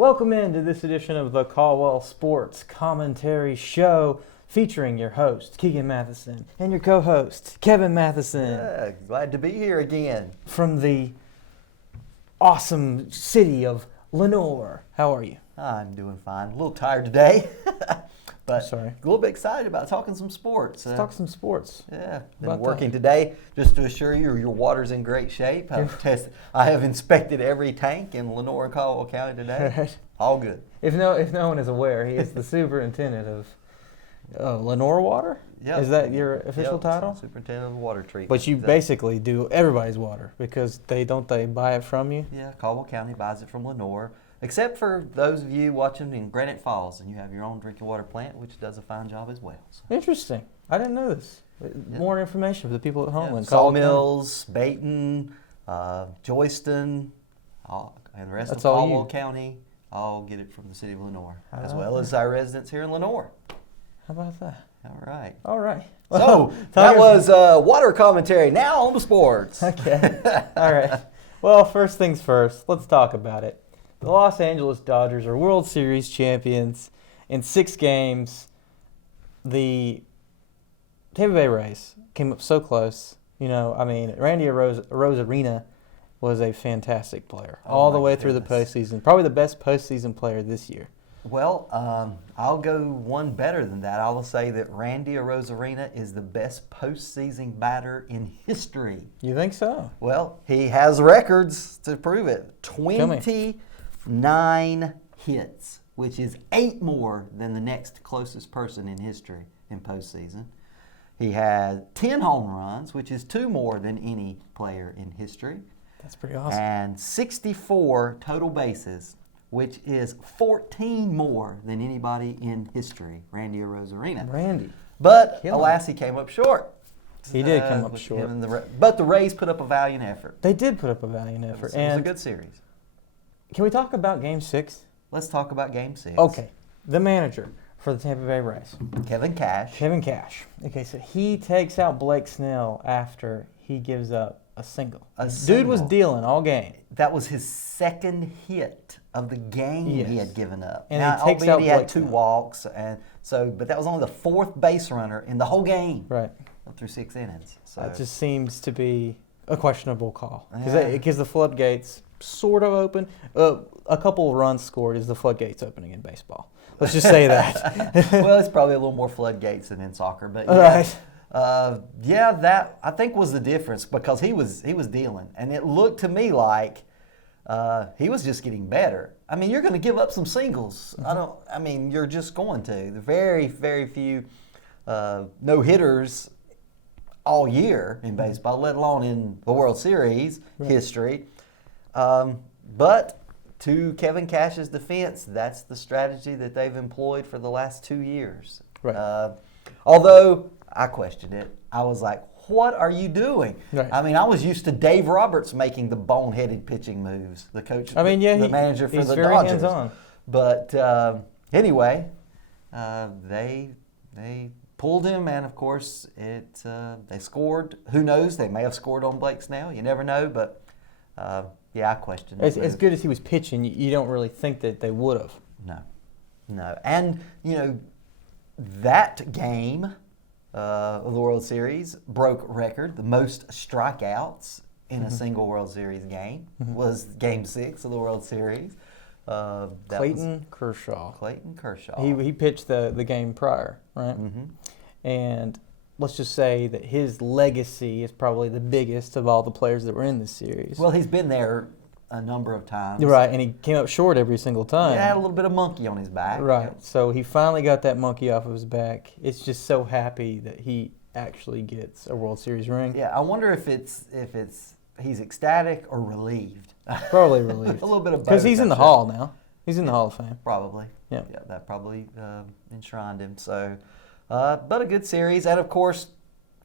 Welcome into this edition of the Caldwell Sports Commentary Show, featuring your host, Keegan Matheson, and your co-host, Kevin Matheson. Yeah, glad to be here again. From the awesome city of Lenore. How are you? I'm doing fine. A little tired today, but Sorry. a little bit excited about talking some sports. Let's talk some sports. Yeah, been working today just to assure you your water's in great shape. I have inspected every tank in Lenore and Caldwell County today. Right. All good. If no one is aware, he is the superintendent of Lenore Water? Yep. Is that your official title? Superintendent of water treatment. But you basically do everybody's water because they buy it from you? Yeah, Caldwell County buys it from Lenore, except for those of you watching in Granite Falls, and you have your own drinking water plant, which does a fine job as well. So. Interesting. I didn't know this. More information for the people at home. Yeah. Sawmills, Baton, Joyston, and the rest of Caldwell County all get it from the city of Lenore, as well as our residents here in Lenore. How about that? All right. So, that was water commentary. Now on to sports. Okay. All right. Well, first things first, let's talk about it. The Los Angeles Dodgers are World Series champions in 6 games. The Tampa Bay Rays came up so close. Randy Arozarena was a fantastic player all the way through the postseason. Probably the best postseason player this year. Well, I'll go one better than that. I will say that Randy Arozarena is the best postseason batter in history. You think so? Well, he has records to prove it. 29 hits, which is 8 more than the next closest person in history in postseason. He had 10 home runs, which is 2 more than any player in history. That's pretty awesome. And 64 total bases, which is 14 more than anybody in history, Randy Arozarena. Randy. But alas, he came up short. He did come up short. But the Rays put up a valiant effort. They did put up a valiant effort. It was a good series. Can we talk about Game 6? Let's talk about Game 6. Okay. The manager for the Tampa Bay Rays. Kevin Cash. Okay, so he takes out Blake Snell after he gives up a single. Dude was dealing all game. That was his second hit of the game he had given up. And he had 2 walks, but that was only the 4th base runner in the whole game. Right. Up through 6 innings. So that just seems to be a questionable call because the floodgates sort of open. A couple of runs scored is the floodgates opening in baseball. Let's just say that. Well, it's probably a little more floodgates than in soccer, but right. That I think was the difference because he was dealing, and it looked to me like he was just getting better. I mean, you're going to give up some singles. You're just going to. The very, very few no hitters all year in baseball, let alone in the World Series history. But to Kevin Cash's defense, that's the strategy that they've employed for the last 2 years. Right. Although I questioned it. I was like, what are you doing? Right. I was used to Dave Roberts making the boneheaded pitching moves, the coach, the manager for the Dodgers. He's very hands-on. But anyway, they pulled him, and of course, they scored. Who knows? They may have scored on Blake Snell. You never know, but I questioned it. As good as he was pitching, you don't really think that they would have. No. And, that game of the World Series broke record. The most strikeouts in a single World Series game was Game 6 of the World Series. Clayton Kershaw. He pitched the game prior, right? Mm-hmm. And let's just say that his legacy is probably the biggest of all the players that were in this series. Well, he's been there a number of times. Right, and he came up short every single time. He had a little bit of monkey on his back. Right, so he finally got that monkey off of his back. It's just so happy that he actually gets a World Series ring. Yeah, I wonder if he's ecstatic or relieved. Probably relieved. A little bit of both. Because he's in the Hall now. He's in the Hall of Fame. Probably. Yeah, that probably enshrined him. So, but a good series, and of course,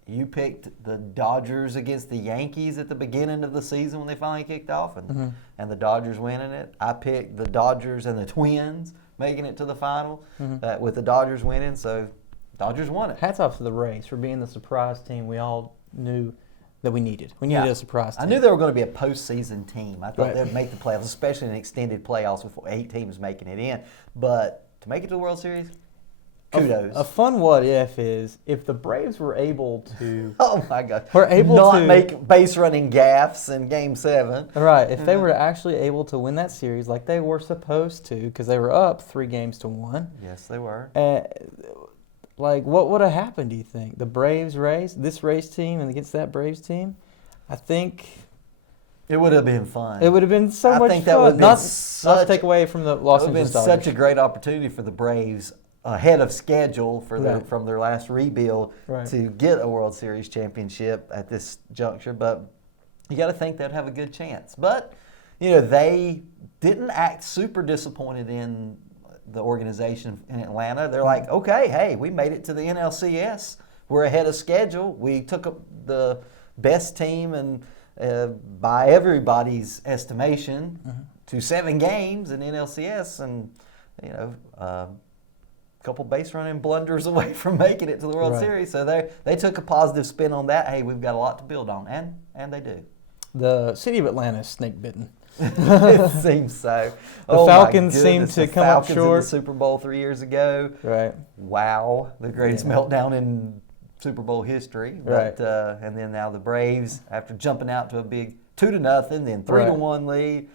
you picked the Dodgers against the Yankees at the beginning of the season when they finally kicked off, and the Dodgers winning it. I picked the Dodgers and the Twins making it to the final with the Dodgers winning, so Dodgers won it. Hats off to the Rays for being the surprise team we all knew that we needed. We needed a surprise team. I knew they were going to be a postseason team. I thought Right. they would make the playoffs, especially in extended playoffs with 8 teams making it in. But to make it to the World Series, kudos. A fun what if is if the Braves were able to Oh my God! We're able not to make base running gaffes in Game 7. right, if they were actually able to win that series like they were supposed to, because they were up 3-1. Yes, they were. Like what would have happened? Do you think the Rays team, and against that Braves team? I think It would have been fun. it would have been so I much think fun. that would have been not such. to take away from the It Los would have been Angeles Dodgers. such a great opportunity for the Braves ahead of schedule Right. from their last rebuild Right. to get a World Series championship at this juncture. But you got to think they'd have a good chance. But they didn't act super disappointed in the organization in Atlanta. They're like, okay, hey, we made it to the NLCS. We're ahead of schedule. We took the best team and by everybody's estimation to 7 games in NLCS, and a couple base running blunders away from making it to the World Right. Series. So they took a positive spin on that. Hey, we've got a lot to build on, and they do. The city of Atlanta is snake bitten. It seems so. The Falcons seem to come up Falcons short. in the Super Bowl 3 years ago. Right. Wow, the greatest meltdown in Super Bowl history. But, and then now the Braves, after jumping out to a big 2-0, then 3-1 lead.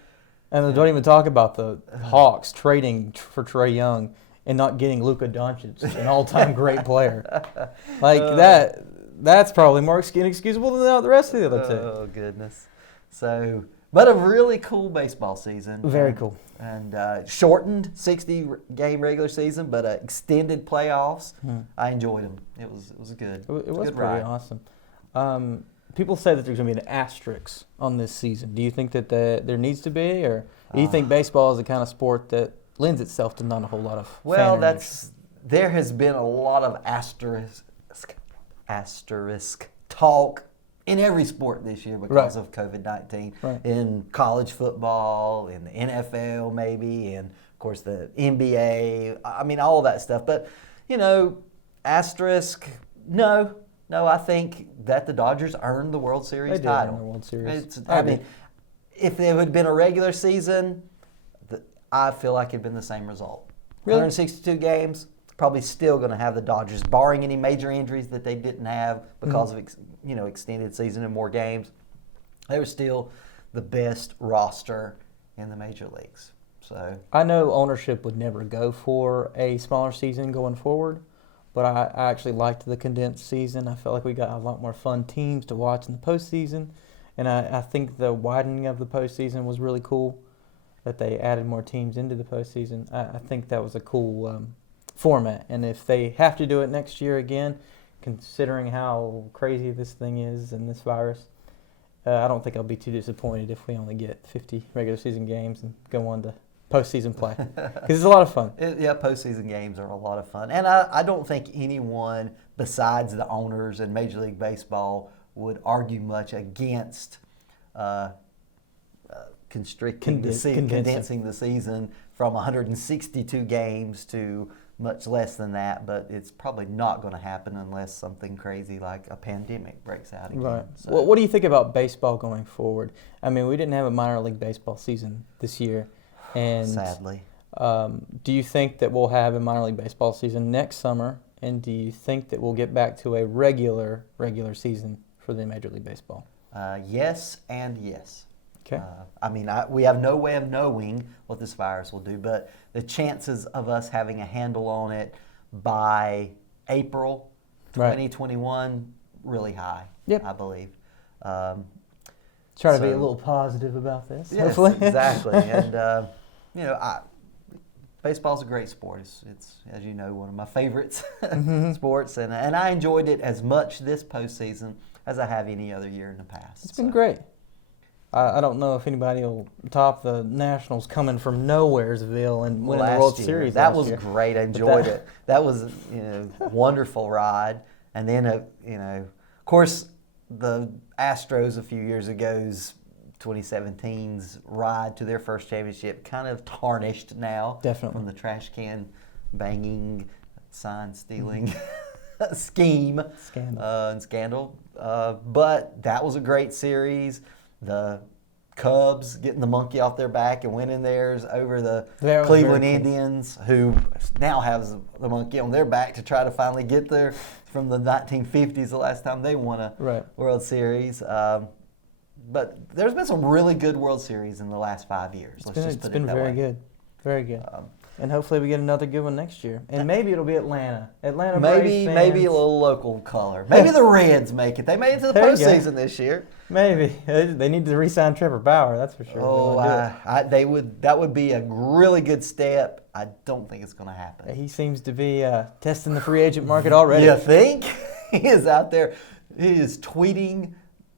And don't even talk about the Hawks trading for Trae Young and not getting Luka Doncic, an all-time great player. Like that's probably more inexcusable than the rest of the other two. Oh, goodness. So, but a really cool baseball season. Very cool. And shortened 60-game regular season, but extended playoffs. I enjoyed them. It was good. It was a good pretty ride. awesome. People say that there's going to be an asterisk on this season. Do you think that there needs to be, or do you think baseball is the kind of sport that lends itself to not a whole lot of fan interaction? There has been a lot of asterisk talk in every sport this year because of COVID-19. Right. In college football, in the NFL maybe, and of course the NBA. I mean, all of that stuff. But, asterisk, no, I think that the Dodgers earned the World Series They did title. earn the World Series. I mean, if there had been a regular season, I feel like it'd been the same result. Really? 162 games, probably still going to have the Dodgers, barring any major injuries that they didn't have because of extended season and more games. They were still the best roster in the major leagues. So I know ownership would never go for a smaller season going forward, but I actually liked the condensed season. I felt like we got a lot more fun teams to watch in the postseason, and I think the widening of the postseason was really cool, that they added more teams into the postseason. I think that was a cool format, and if they have to do it next year again, considering how crazy this thing is and this virus, I don't think I'll be too disappointed if we only get 50 regular season games and go on to postseason play, because it's a lot of fun. Postseason games are a lot of fun. And I don't think anyone besides the owners in Major League Baseball would argue much against condensing the season from 162 games to much less than that, but it's probably not going to happen unless something crazy like a pandemic breaks out again. Right. So. Well, what do you think about baseball going forward? I mean, we didn't have a minor league baseball season this year, and sadly. Do you think that we'll have a minor league baseball season next summer, and do you think that we'll get back to a regular season for the Major League Baseball? Yes and yes. Okay. We have no way of knowing what this virus will do, but the chances of us having a handle on it by April 2021, really high, I believe. Try to be a little positive about this, yes, hopefully. Exactly. And, baseball's a great sport. It's, as you know, one of my favorites sports, and I enjoyed it as much this postseason as I have any other year in the past. It's been great. I don't know if anybody will top the Nationals coming from Nowheresville and winning the World Series. That was great. I enjoyed it. That was wonderful ride. And then of course the Astros a few years ago's 2017's ride to their first championship kind of tarnished now. Definitely. From the trash can banging, sign stealing scheme Scandal. and scandal. But that was a great series. The Cubs getting the monkey off their back and winning theirs over the Cleveland Indians, who now has the monkey on their back to try to finally get there from the 1950s, the last time they won a World Series. But there's been some really good World Series in the last 5 years. It's been very good. Very good. And hopefully we get another good one next year. And maybe it'll be Atlanta. Maybe a little local color. Maybe the Reds make it. They made it to the postseason this year. Maybe. They need to re-sign Trevor Bauer, that's for sure. That would be a really good step. I don't think it's going to happen. He seems to be testing the free agent market already. You think? He is out there. He is tweeting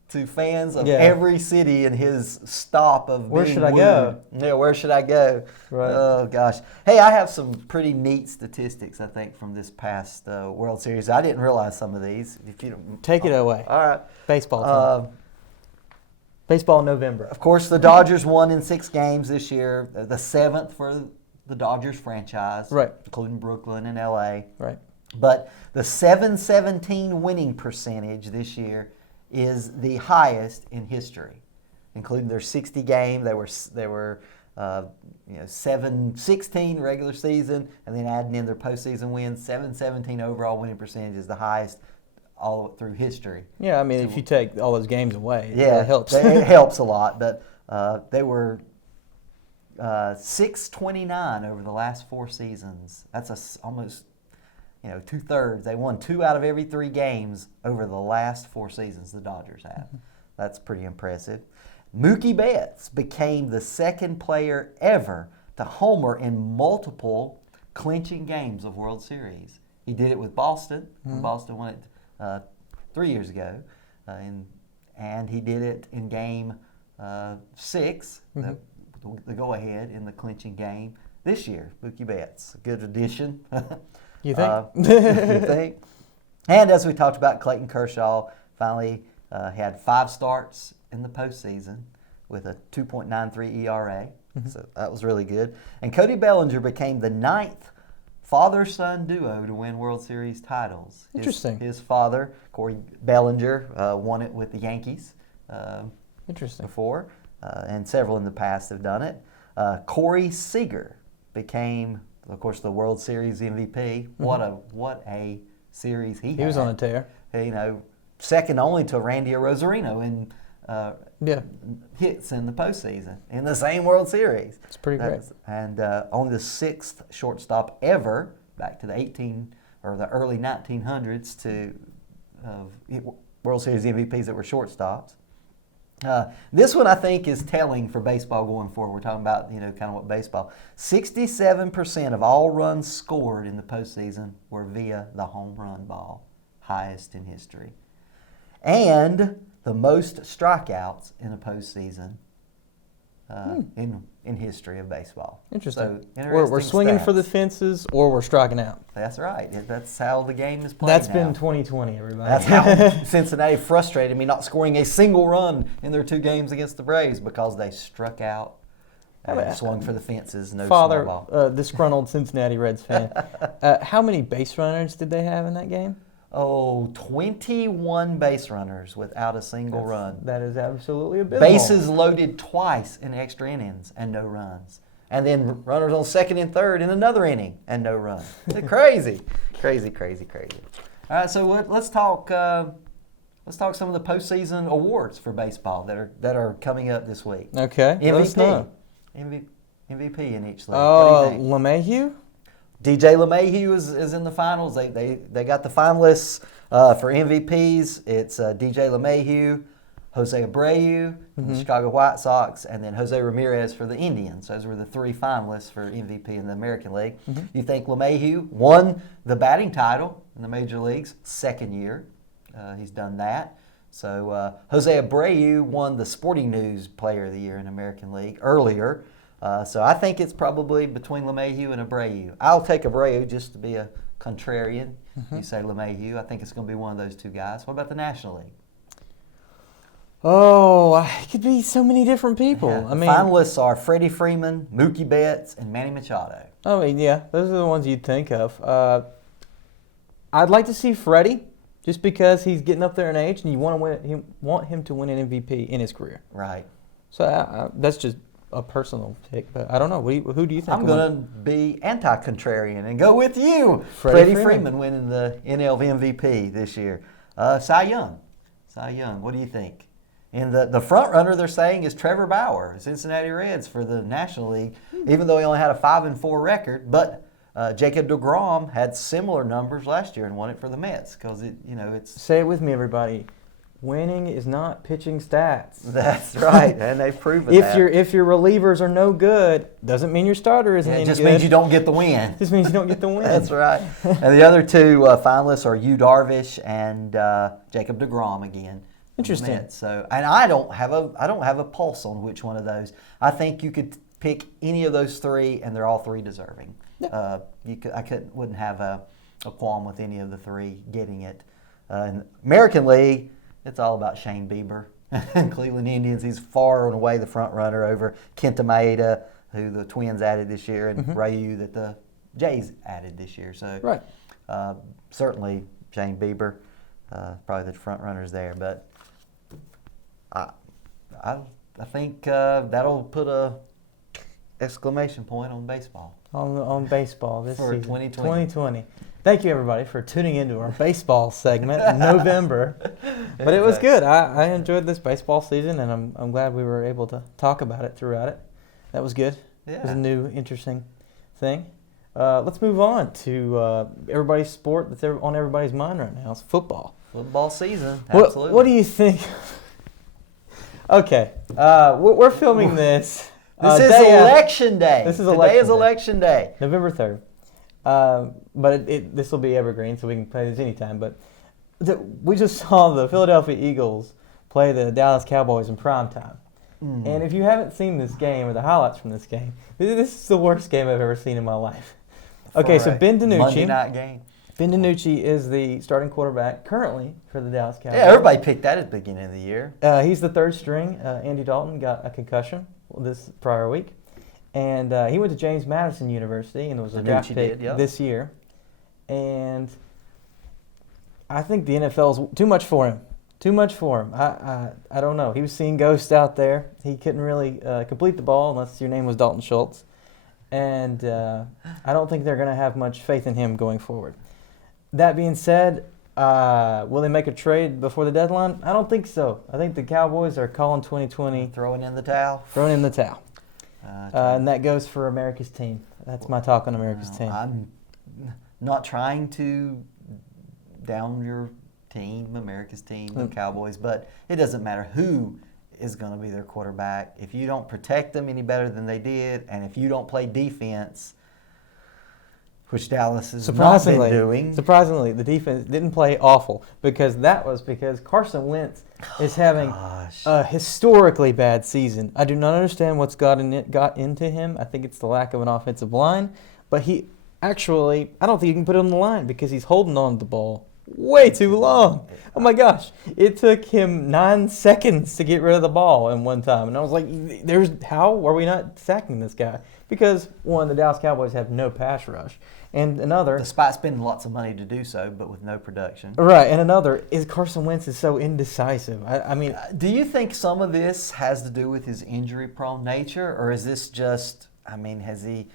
to fans of every city in his stop of where being should I go? Yeah, where should I go? Right. Oh, gosh. Hey, I have some pretty neat statistics, I think, from this past World Series. I didn't realize some of these. If you Take it away. All right. Baseball time. Baseball in November. Of course, the Dodgers won in 6 games this year, the 7th for the Dodgers franchise, including Brooklyn and L.A. Right. But the .717 winning percentage this year is the highest in history, including their 60 game. They were 716 regular season, and then adding in their postseason wins. .717 overall winning percentage is the highest all through history. Yeah, I mean, if you take all those games away, it helps. It helps a lot. But they were 629 over the last 4 seasons. That's almost 2/3. They won 2 out of every 3 games over the last 4 seasons the Dodgers have. That's pretty impressive. Mookie Betts became the 2nd player ever to homer in multiple clinching games of World Series. He did it with Boston when Boston won it 3 years ago. And he did it in Game 6, the go-ahead in the clinching game this year. Mookie Betts, a good addition. You think? You think? And as we talked about, Clayton Kershaw finally had 5 starts in the postseason with a 2.93 ERA. So that was really good. And Cody Bellinger became the 9th father-son duo to win World Series titles. Interesting. His father, Corey Bellinger, won it with the Yankees before, and several in the past have done it. Corey Seeger became, of course, the World Series MVP. What a series he had. He was on a tear. Second only to Randy Arozareno in hits in the postseason in the same World Series. It's pretty great. And only the 6th shortstop ever, back to the early 1900s, to World Series MVPs that were shortstops. This one I think is telling for baseball going forward. We're talking about kind of what baseball. 67% of all runs scored in the postseason were via the home run ball, highest in history, and the most strikeouts in a postseason in history of baseball. Interesting. So, we're swinging for the fences, or we're striking out. That's right. That's how the game is played. That's now. been 2020, everybody. That's how Cincinnati frustrated me not scoring a single run in their 2 games against the Braves because they struck out and swung for the fences. No Father, small ball. disgruntled Cincinnati Reds fan. How many base runners did they have in that game? 21 base runners without a single run. That is absolutely abysmal. Bases loaded twice in extra innings and no runs. And then runners on 2nd and 3rd in another inning and no run. Crazy. Crazy. All right, so let's talk some of the postseason awards for baseball that are coming up this week. Okay. MVP in each league. What do you think? LeMahieu? DJ LeMahieu is in the finals. They got the finalists for MVPs. It's DJ LeMahieu, Jose Abreu from the Chicago White Sox, and then Jose Ramirez for the Indians. Those were the 3 finalists for MVP in the American League. You think LeMahieu won the batting title in the major leagues, 2nd year. He's done that. So Jose Abreu won the Sporting News Player of the Year in the American League earlier. So I think it's probably between LeMahieu and Abreu. I'll take Abreu just to be a contrarian. You say LeMahieu. I think it's going to be one of those 2 guys. What about the National League? Oh, it could be so many different people. Yeah, the finalists are Freddie Freeman, Mookie Betts, and Manny Machado. I mean, yeah, those are the ones you'd think of. I'd like to see Freddie. just because he's getting up there in age and you want him to win an MVP in his career. Right. So that's just a personal pick, but I don't know. Who do you think? I'm going to be anti-contrarian and go with you. Freddie Freeman winning the NL MVP this year. Cy Young. What do you think? And the front runner they're saying is Trevor Bauer, Cincinnati Reds for the National League, even though he only had a 5-4 record. But Jacob deGrom had similar numbers last year and won it for the Mets because it's. Say it with me, everybody. Winning is not pitching stats. That's right, and they've proven that. If your relievers are no good, doesn't mean your starter isn't any good. It just means you don't get the win. Just means you don't get the win. That's right. And the other two finalists are Yu Darvish and Jacob deGrom again. Interesting. So, and I don't have a pulse on which one of those. I think you could pick any of those three, and they're all three deserving. Yeah. Wouldn't have a qualm with any of the three getting it. In American League, it's all about Shane Bieber and Cleveland Indians. He's far and away the front runner over Kenta Maeda, who the Twins added this year, and Ryu that the Jays added this year. So right. Certainly Shane Bieber, probably the front runners there. But I think that'll put a exclamation point on baseball. On baseball this for season. 2020. Thank you, everybody, for tuning into our baseball segment in November. But it was good. I enjoyed this baseball season, and I'm glad we were able to talk about it throughout it. That was good. Yeah. It was a new, interesting thing. Let's move on to everybody's sport that's on everybody's mind right now. It's football. Football season, absolutely. What do you think? Okay, we're filming this. This is election day. Today is election day. November 3rd. But this will be evergreen, so we can play this anytime. But we just saw the Philadelphia Eagles play the Dallas Cowboys in prime time. And if you haven't seen this game or the highlights from this game, this is the worst game I've ever seen in my life. Okay, so Ben DiNucci. Monday night game. Ben DiNucci is the starting quarterback currently for the Dallas Cowboys. Yeah, everybody picked that at the beginning of the year. He's the third string. Andy Dalton got a concussion this prior week. And he went to James Madison University and was a draft pick this year. And I think the NFL is too much for him. I don't know. He was seeing ghosts out there. He couldn't really complete the ball unless your name was Dalton Schultz. And I don't think they're going to have much faith in him going forward. That being said, will they make a trade before the deadline? I don't think so. I think the Cowboys are calling 2020. Throwing in the towel? Throwing in the towel. And that goes for America's team. That's my talk on America's team. I'm not trying to down your team, America's team, the Cowboys, but it doesn't matter who is going to be their quarterback. If you don't protect them any better than they did, and if you don't play defense, which Dallas has not been doing. Surprisingly, the defense didn't play awful because Carson Wentz is having a historically bad season. I do not understand what's got into him. I think it's the lack of an offensive line, but I don't think you can put it on the line because he's holding on to the ball way too long. Oh my gosh. It took him 9 seconds to get rid of the ball in one time. And I was like, how are we not sacking this guy? Because, one, the Dallas Cowboys have no pass rush. And another... Despite spending lots of money to do so, but with no production. Right. And another is Carson Wentz is so indecisive. I mean... do you think some of this has to do with his injury-prone nature? Or is this just... has he...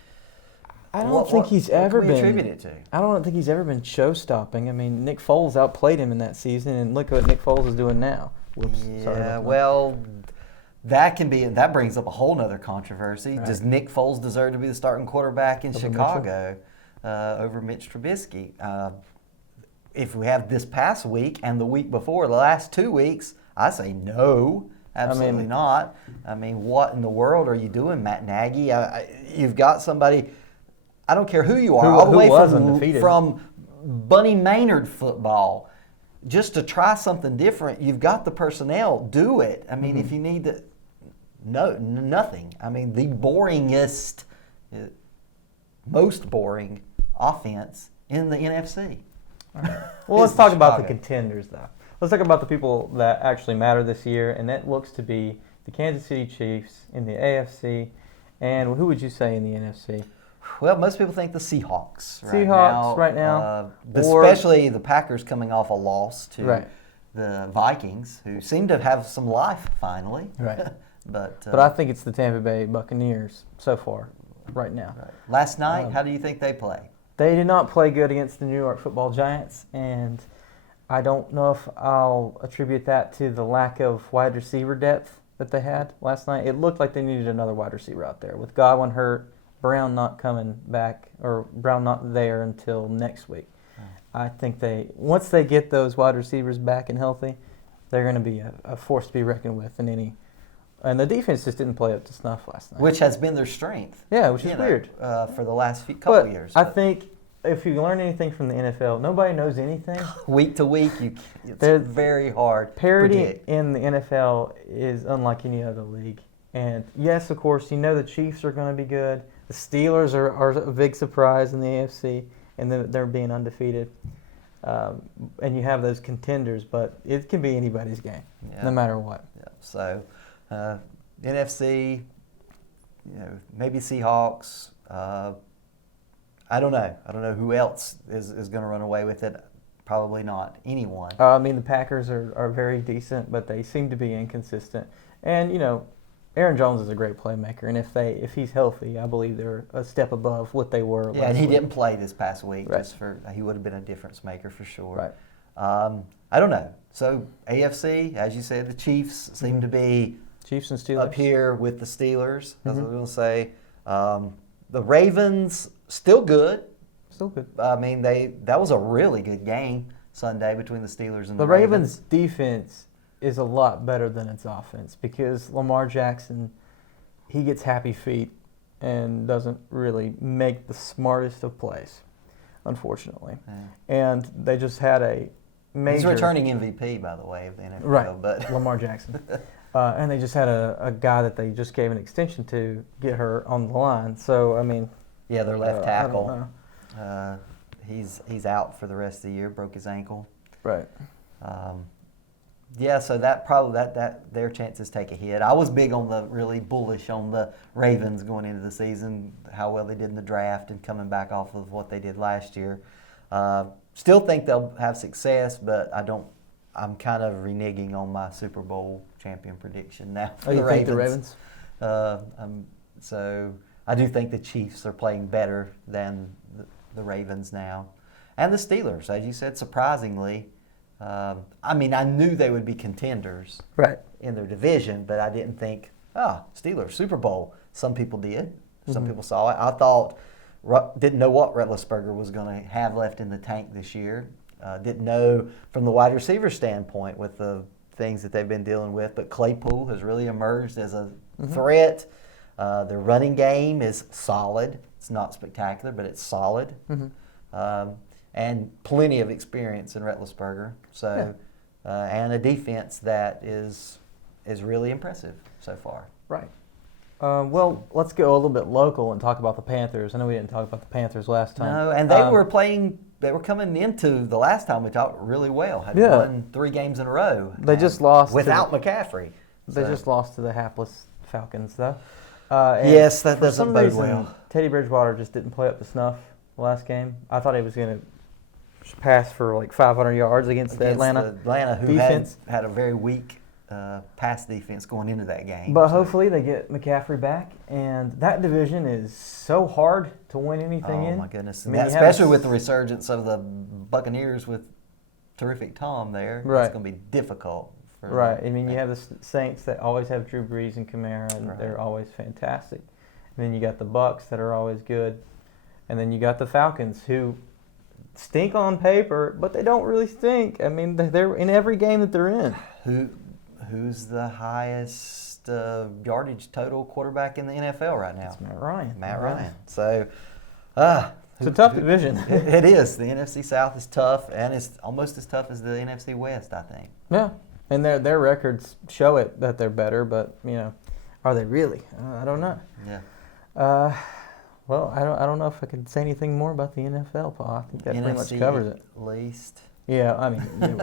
I don't think he's ever been. What can we attribute it to? I don't think he's ever been show-stopping. I mean, Nick Foles outplayed him in that season, and look what Nick Foles is doing now. Whoops. Yeah, well, that brings up a whole other controversy. Right. Does Nick Foles deserve to be the starting quarterback in Chicago over Mitch Trubisky? If we have this past week and the week before, the last 2 weeks, I say no. Absolutely not. What in the world are you doing, Matt Nagy? You've got somebody... I don't care who you are, all the way from Bunny Maynard football, just to try something different. You've got the personnel, do it. If you need to, nothing. The boringest, most boring offense in the NFC. All right. Well, let's talk about the contenders, though. Let's talk about the people that actually matter this year, and that looks to be the Kansas City Chiefs in the AFC. And who would you say in the NFC? Well, most people think the Seahawks right now. Especially the Packers coming off a loss to Right. the Vikings, who seem to have some life finally. Right. But I think it's the Tampa Bay Buccaneers so far, right now. right. Last night, how do you think they play? They did not play good against the New York Football Giants, and I don't know if I'll attribute that to the lack of wide receiver depth that they had last night. It looked like they needed another wide receiver out there. With Godwin hurt, Brown not coming back, or Brown not there until next week. I think once they get those wide receivers back and healthy, they're going to be a force to be reckoned with in any. And the defense just didn't play up to snuff last night. Which has been their strength. Yeah, which is weird. For the last couple years. I think if you learn anything from the NFL, nobody knows anything. Week to week, it's very hard to parity predict. in the NFL is unlike any other league. And yes, of course, you know the Chiefs are going to be good. The Steelers are a big surprise in the AFC, and they're being undefeated. And you have those contenders, but it can be anybody's game, no matter what. Yeah. So, NFC, maybe Seahawks. I don't know. I don't know who else is going to run away with it. Probably not anyone. The Packers are very decent, but they seem to be inconsistent. And, Aaron Jones is a great playmaker, and if he's healthy, I believe they're a step above what they were. Yeah, and he didn't play this past week. Right. He would have been a difference maker for sure. Right. I don't know. So AFC, as you said, the Chiefs seem to be Chiefs and Steelers up here with the Steelers. As I was going to say, the Ravens still good. Still good. That was a really good game Sunday between the Steelers and the Ravens. Defense is a lot better than its offense because Lamar Jackson, he gets happy feet and doesn't really make the smartest of plays, unfortunately. Yeah. And they just had a major... He's returning MVP, by the way, of the NFL. Right, but Lamar Jackson. And they just had a guy that they just gave an extension to get her on the line. So, yeah, their left tackle. I don't know. He's out for the rest of the year, broke his ankle. Right. Yeah, so that their chances take a hit. I was really bullish on the Ravens going into the season, how well they did in the draft and coming back off of what they did last year. Still think they'll have success, but I'm kind of reneging on my Super Bowl champion prediction now for the Ravens. Think the Ravens? So I do think the Chiefs are playing better than the Ravens now. And the Steelers, as you said, surprisingly. I knew they would be contenders in their division, but I didn't think, Steelers, Super Bowl. Some people did. Some people saw it. I didn't know what Roethlisberger was going to have left in the tank this year. Didn't know from the wide receiver standpoint with the things that they've been dealing with, but Claypool has really emerged as a threat. Their running game is solid. It's not spectacular, but it's solid. And plenty of experience in Roethlisberger. So, and a defense that is really impressive so far. Right. Well, let's go a little bit local and talk about the Panthers. I know we didn't talk about the Panthers last time. No, and they were playing. They were coming into the last time we talked really well. Had won 3 games in a row. They just lost without McCaffrey. They just lost to the hapless Falcons, though. Yes, that doesn't bode well. Teddy Bridgewater just didn't play up to snuff the last game. I thought he was going to pass for like 500 yards against the Atlanta who defense. had a very weak pass defense going into that game. But hopefully they get McCaffrey back, and that division is so hard to win anything in. Oh my goodness, especially with the resurgence of the Buccaneers with terrific Tom there. Right. It's going to be difficult. You have the Saints that always have Drew Brees and Kamara, and they're always fantastic. And then you got the Bucs that are always good, and then you got the Falcons who stink on paper, but they don't really stink. They're in every game that they're in. Who's the highest yardage total quarterback in the NFL right now? It's Matt Ryan. Matt Ryan. So, it's a tough division. It is. The NFC South is tough, and it's almost as tough as the NFC West, I think. Yeah, and their records show it that they're better, but are they really? I don't know. Yeah. Well, I don't know if I can say anything more about the NFL, Paul. I think that pretty much covers it. At least. Yeah, I mean,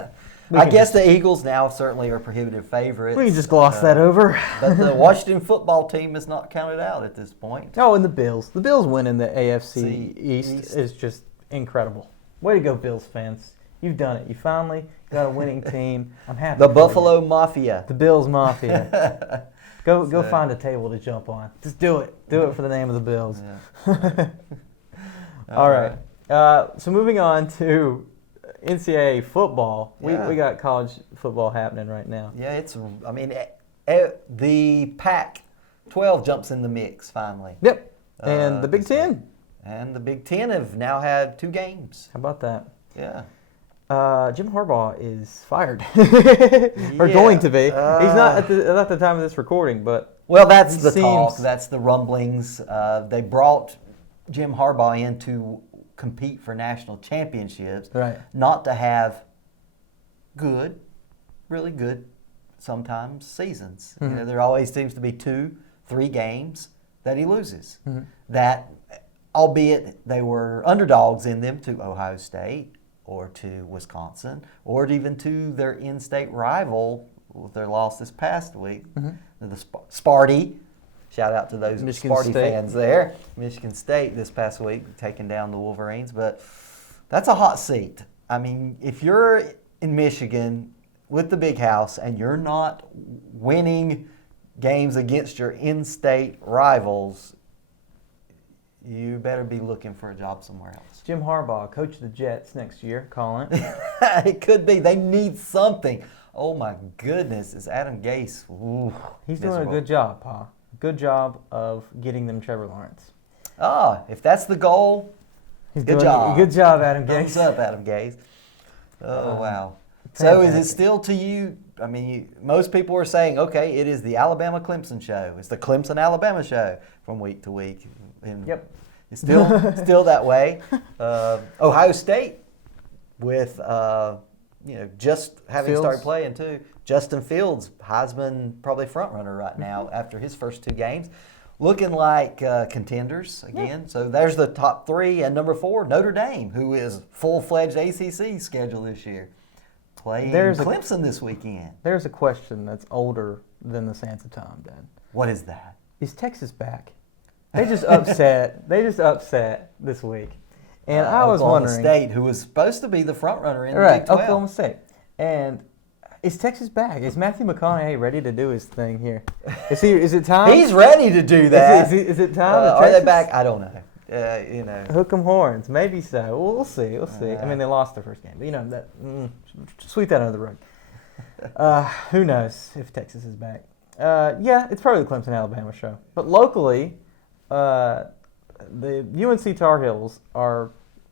I guess the Eagles now certainly are prohibitive favorites. we can just gloss that over. But the Washington football team is not counted out at this point. Oh, and the Bills. The Bills winning the AFC East. East is just incredible. Way to go, Bills fans. You've done it. You finally got a winning team. I'm happy. The for Buffalo you. Mafia. The Bills Mafia. Go find a table to jump on. Just do it. Do it for the name of the Bills. Yeah. All right. So moving on to NCAA football. Yeah. We got college football happening right now. Yeah, the Pac-12 jumps in the mix finally. Yep. And the Big Ten. And the Big Ten have now had 2 games. How about that? Yeah. Jim Harbaugh is fired, or going to be. He's not at the time of this recording, but well, that's the talk. That's the rumblings. They brought Jim Harbaugh in to compete for national championships, right? Not to have good, really good, sometimes seasons. Mm-hmm. You know, there always seems to be 2-3 games that he loses. Mm-hmm. That, albeit they were underdogs in them to Ohio State, or to Wisconsin, or even to their in-state rival with their loss this past week, the Sparty. Shout out to those Michigan Sparty State fans there. Michigan State this past week taking down the Wolverines. But that's a hot seat. I mean, if you're in Michigan with the Big House and you're not winning games against your in-state rivals, you better be looking for a job somewhere else. Jim Harbaugh, coach of the Jets next year, Colin. It could be. They need something. Oh, my goodness. Is Adam Gase. Ooh, He's doing a good job, Pa. Good job of getting them Trevor Lawrence. If that's the goal, good job. Good job, Adam Gase. Thumbs up, Adam Gase. Oh, wow. So is it still to you? I mean, most people are saying, okay, it is the Alabama-Clemson show. It's the Clemson-Alabama show from week to week. And yep. It's still that way. Ohio State with, just having started playing too. Justin Fields, Heisman probably front runner right now after his first 2 games. Looking like contenders again. Yeah. So there's the top 3. And number 4, Notre Dame, who is full-fledged ACC schedule this year. Playing Clemson this weekend. There's a question that's older than the sands of time, Dad. What is that? Is Texas back? They just upset. This week. And I was wondering. Oklahoma State, who was supposed to be the front runner in the Big 12. Oklahoma State. And is Texas back? Is Matthew McConaughey ready to do his thing here? Is it time? He's ready to do that. Is it time? Are they back? I don't know. Hook 'em horns. Maybe so. We'll see. We'll see. I mean, they lost their first game, but sweep that under the rug. Who knows if Texas is back? It's probably the Clemson-Alabama show. But locally, the UNC Tar Heels are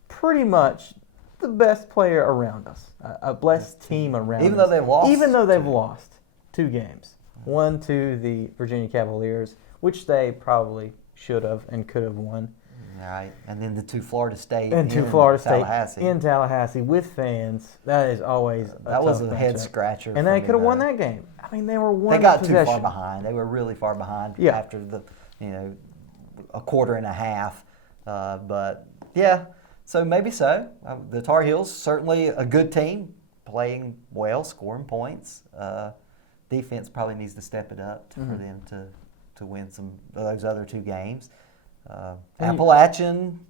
pretty much the best player around us, a blessed team around us. Even though they've lost 2 games. One to the Virginia Cavaliers, which they probably should have and could have won. Right, and then the 2 Florida State in Tallahassee with fans. That is always a head scratcher. And they could have won that game. I mean, they were one. They got too far behind. They were really far behind after the a quarter and a half. But yeah, so maybe so. The Tar Heels certainly a good team, playing well, scoring points. Defense probably needs to step it up for them to win some of those other 2 games. Appalachian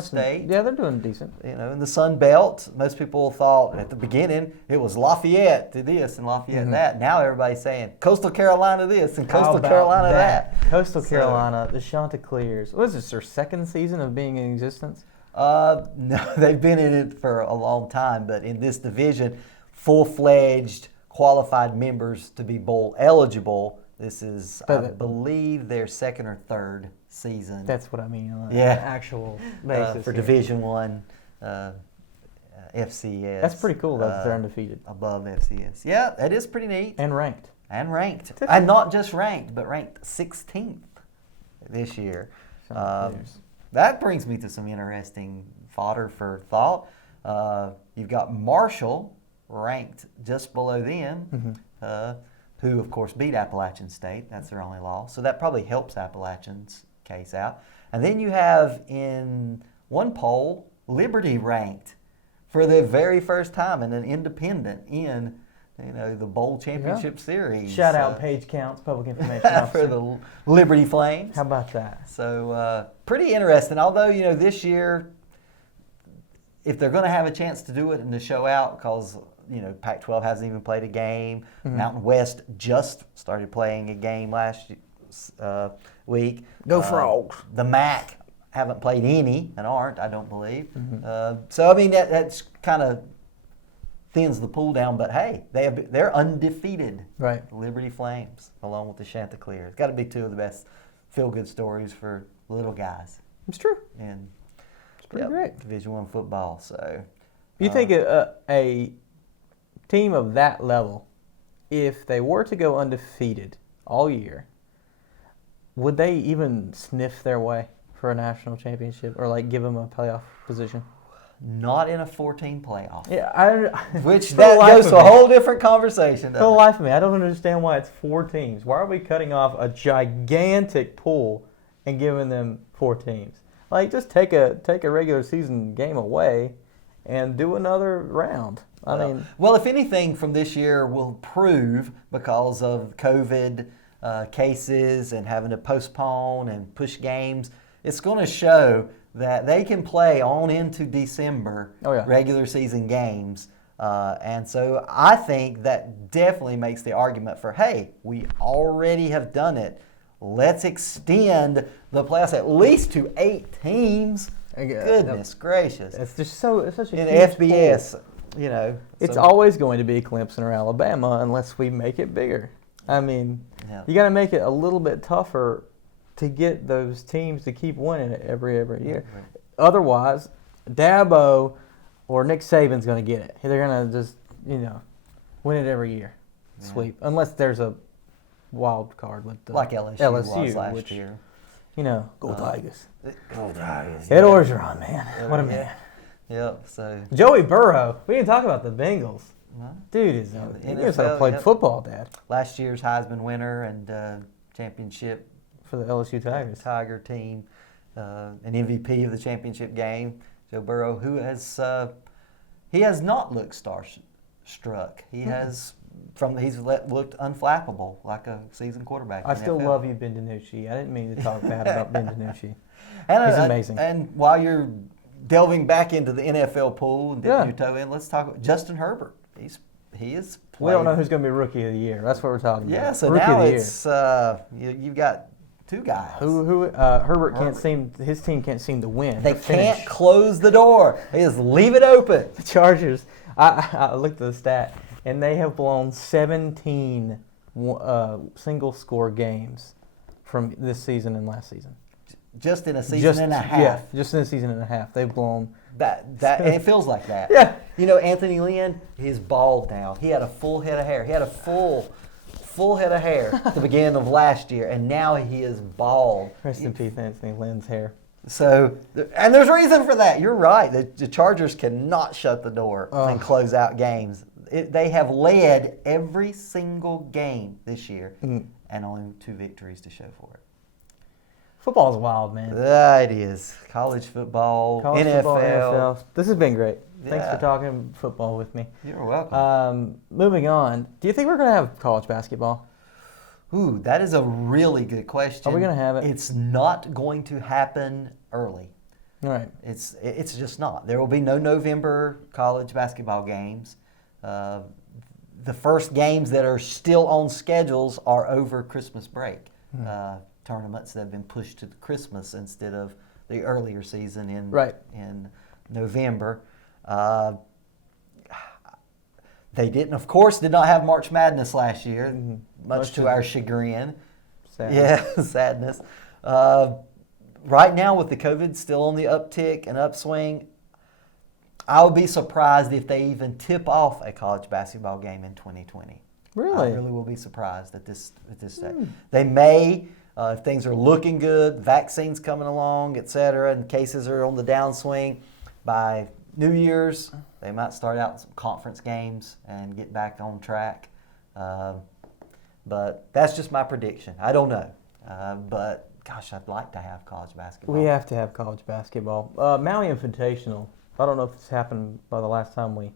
State. Yeah, they're doing decent. In the Sun Belt, most people thought at the beginning it was Lafayette to this and Lafayette that. Now everybody's saying Coastal Carolina this and Coastal Carolina that. Coastal Carolina, the Chanticleers. What is this, their 2nd season of being in existence? No, they've been in it for a long time, but in this division, full-fledged qualified members to be bowl eligible. This is, I believe, their 2nd or 3rd season. That's what I mean on an actual basis. For Division I FCS. That's pretty cool, though, that they're undefeated. Above FCS. Yeah, that is pretty neat. And ranked. And not just ranked, but ranked 16th this year. That brings me to some interesting fodder for thought. You've got Marshall ranked just below them, who, of course, beat Appalachian State. That's their only loss. So that probably helps Appalachian's case out. And then you have in one poll, Liberty ranked for the very first time in an independent in the Bowl Championship Series. Shout out Paige Counts, Public Information Officer. For the Liberty Flames. How about that? So pretty interesting. Although, this year, if they're going to have a chance to do it and to show out, because, Pac-12 hasn't even played a game. Mm-hmm. Mountain West just started playing a game last week. Go Frogs. The MAC haven't played any and aren't, I don't believe. Mm-hmm. So, I mean, that's kind of thins the pool down, but hey, they're undefeated. Right. The Liberty Flames, along with the Chanticleers. It's got to be two of the best feel-good stories for little guys. It's true. And it's pretty great. Division I football. So, you think a team of that level, if they were to go undefeated all year, would they even sniff their way for a national championship or give them a playoff position? Not in a 14 playoff. Yeah, which that goes to a whole different conversation. For the life of me, I don't understand why it's 4 teams. Why are we cutting off a gigantic pool and giving them 4 teams? Just take a regular season game away and do another round. I mean, if anything from this year will prove, because of COVID cases and having to postpone and push games, it's going to show that they can play on into December regular season games. And so I think that definitely makes the argument for, hey, we already have done it. Let's extend the playoffs at least to 8 teams. Goodness gracious. It's just it's such a in huge FBS, pool. It's always going to be Clemson or Alabama unless we make it bigger. I mean, you got to make it a little bit tougher to get those teams to keep winning it every year. Right. Otherwise, Dabo or Nick Saban's going to get it. They're going to just, win it every year. Sweep. Unless there's a wild card with like LSU was last year. Go Tigers. Go Tigers. Ed Orgeron, man. What a man. Yep. So Joey Burrow. We didn't talk about the Bengals. No. Dude is he knows how to play football, Dad. Last year's Heisman winner and championship for the LSU Tigers. Tiger team, an MVP of the championship game. Joe Burrow, who has he has not looked starstruck. He has he's looked unflappable like a seasoned quarterback. I still love you, Ben DiNucci. I didn't mean to talk bad about Ben DiNucci. He's amazing. And while you're delving back into the NFL pool and dipping your toe in, let's talk about Justin Herbert. He is played. We don't know who's going to be Rookie of the Year. That's what we're talking about. Yeah, so Rookie now it's you've got 2 guys. Herbert can't seem, his team can't seem to win. They can't close the door. They just leave it open. The Chargers, I looked at the stat, and they have blown 17 single-score games from this season and last season. Just in a season and a half. Yeah, just in a season and a half. They've blown. And it feels like that. Yeah. Anthony Lynn, he's bald now. He had a full head of hair. He had a full head of hair at the beginning of last year, and now he is bald. Rest in peace, Anthony Lynn's hair. So, and there's reason for that. You're right. The Chargers cannot shut the door and close out games. They have led every single game this year, and only 2 victories to show for it. Football's wild, man. It is. College football, NFL. This has been great. Thanks for talking football with me. You're welcome. Moving on, do you think we're going to have college basketball? Ooh, that is a really good question. Are we going to have it? It's not going to happen early. All right. It's just not. There will be no November college basketball games. The first games that are still on schedules are over Christmas break. Tournaments that have been pushed to Christmas instead of the earlier season in November. They did not have March Madness last year, much to our chagrin. Sadness. Yeah, sadness. Right now, with the COVID still on the uptick and upswing, I would be surprised if they even tip off a college basketball game in 2020. Really? I really will be surprised at this stage. They may, if things are looking good, vaccines coming along, et cetera, and cases are on the downswing, by New Year's, they might start out some conference games and get back on track. But that's just my prediction. I don't know. But, gosh, I'd like to have college basketball. We have to have college basketball. Maui Invitational I don't know if this happened by the last time we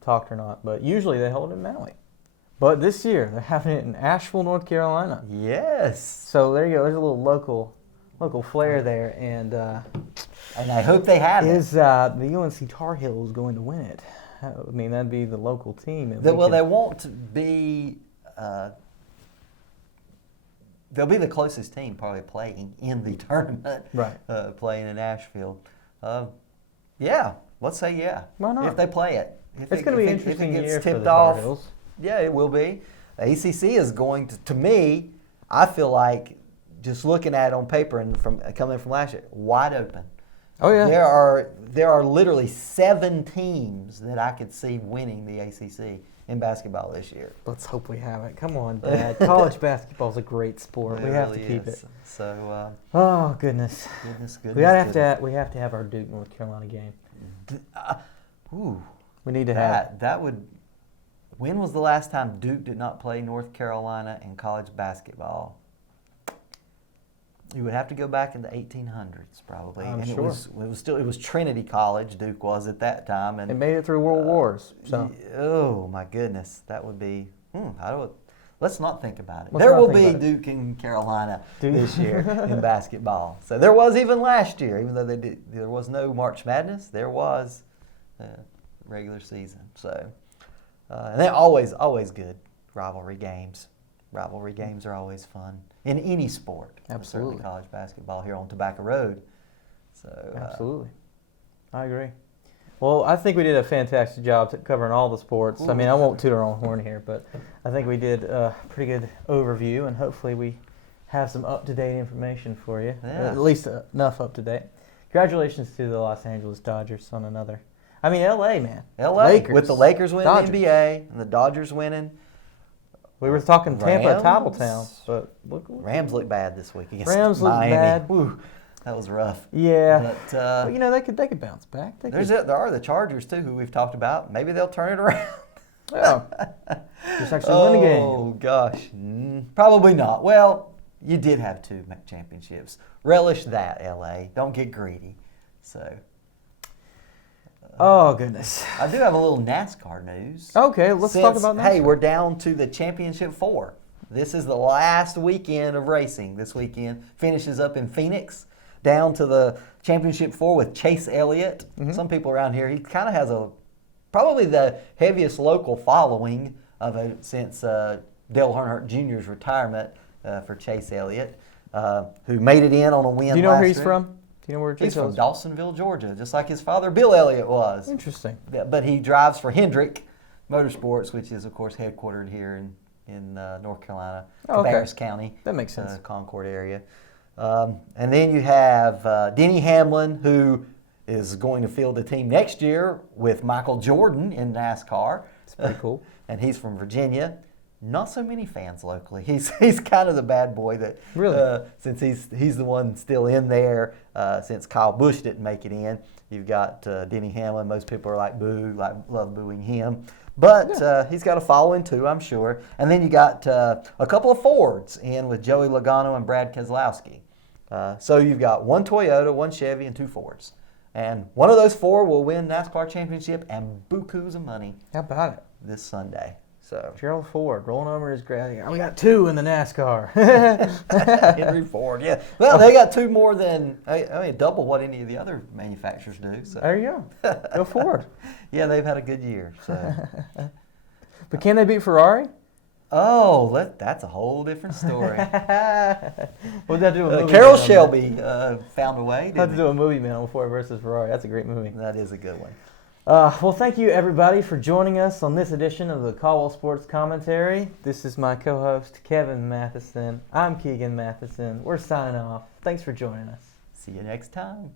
talked or not, but usually they hold it in Maui. But this year, they're having it in Asheville, North Carolina. Yes. So there you go. There's a little local flair there. And I hope they have it. Is the UNC Tar Heels going to win it? I mean, that'd be the local team. They won't be... they'll be the closest team probably playing in the tournament. Right. Playing in Asheville. Yeah, let's say yeah. Why not? If they play it. It's going to be an interesting year for the off, Tar Heels. Yeah, it will be. The ACC is going to me, I feel like, just looking at it on paper and coming from last year, wide open. Oh, yeah. There are literally 7 teams that I could see winning the ACC in basketball this year. Let's hope we have it. Come on, Dad. College basketball is a great sport. We have to keep it. So. Oh goodness. Goodness. We have to have our Duke North Carolina game. We need to have that. When was the last time Duke did not play North Carolina in college basketball? You would have to go back in the 1800s, probably. I'm and sure. It was Trinity College. Duke was at that time, and it made it through World Wars. So. Oh my goodness, that would be. Let's not think about it. There will be Duke and Carolina this year in basketball. So there was even last year, even though there was no March Madness. There was regular season. So and they're always good rivalry games. Rivalry games are always fun in any sport. Absolutely. Certainly college basketball here on Tobacco Road. So absolutely, I agree. Well, I think we did a fantastic job covering all the sports. I mean, I won't toot our own horn here, but I think we did a pretty good overview, and hopefully we have some up-to-date information for you, at least enough up-to-date. Congratulations to the Los Angeles Dodgers on another. I mean, L.A., man. L.A. Lakers. With the Lakers winning Dodgers. the NBA and the Dodgers winning. We were talking Tampa Rams. Title Town, but look. Rams look bad this week against Rams look Miami. bad. Woo, that was rough. Yeah, but you know they could bounce back. There are the Chargers too, who we've talked about. Maybe they'll turn it around. Yeah, just actually win a game. Oh gosh, probably not. Well, you did have 2 championships. Relish that, LA. Don't get greedy. So. Oh, goodness. I do have a little NASCAR news. Okay, let's talk about NASCAR. Hey, we're down to the Championship 4. This is the last weekend of racing. This weekend finishes up in Phoenix, down to the Championship 4 with Chase Elliott. Mm-hmm. Some people around here, he kind of has probably the heaviest local following since Dale Earnhardt Jr.'s retirement for Chase Elliott, who made it in on a win last year. Do you know where he's from? Do you know where he's from? Dawsonville, Georgia, just like his father, Bill Elliott, was. Interesting. But he drives for Hendrick Motorsports, which is, of course, headquartered here in North Carolina, Cabarrus County. That makes sense. Concord area. And then you have Denny Hamlin, who is going to field the team next year with Michael Jordan in NASCAR. It's pretty cool. And he's from Virginia. Not so many fans locally. He's kind of the bad boy that really, since he's the one still in there since Kyle Busch didn't make it in. You've got Denny Hamlin. Most people are like love booing him, but he's got a following too, I'm sure. And then you got a couple of Fords in with Joey Logano and Brad Keselowski. So you've got 1 Toyota, 1 Chevy, and 2 Fords. And one of those 4 will win NASCAR championship and bukus of money. How about it? This Sunday. So Gerald Ford rolling over his grave. We got 2 in the NASCAR. Henry Ford, yeah. Well, they got 2 more than double what any of the other manufacturers do. So. There you go. Go Ford. Yeah, they've had a good year. So. But can they beat Ferrari? Oh, that's a whole different story. What did that do with movie? Carroll Shelby found a way. Had to do a movie, man, on Ford versus Ferrari. That's a great movie. That is a good one. Well, thank you, everybody, for joining us on this edition of the Caldwell Sports Commentary. This is my co-host, Kevin Matheson. I'm Keegan Matheson. We're signing off. Thanks for joining us. See you next time.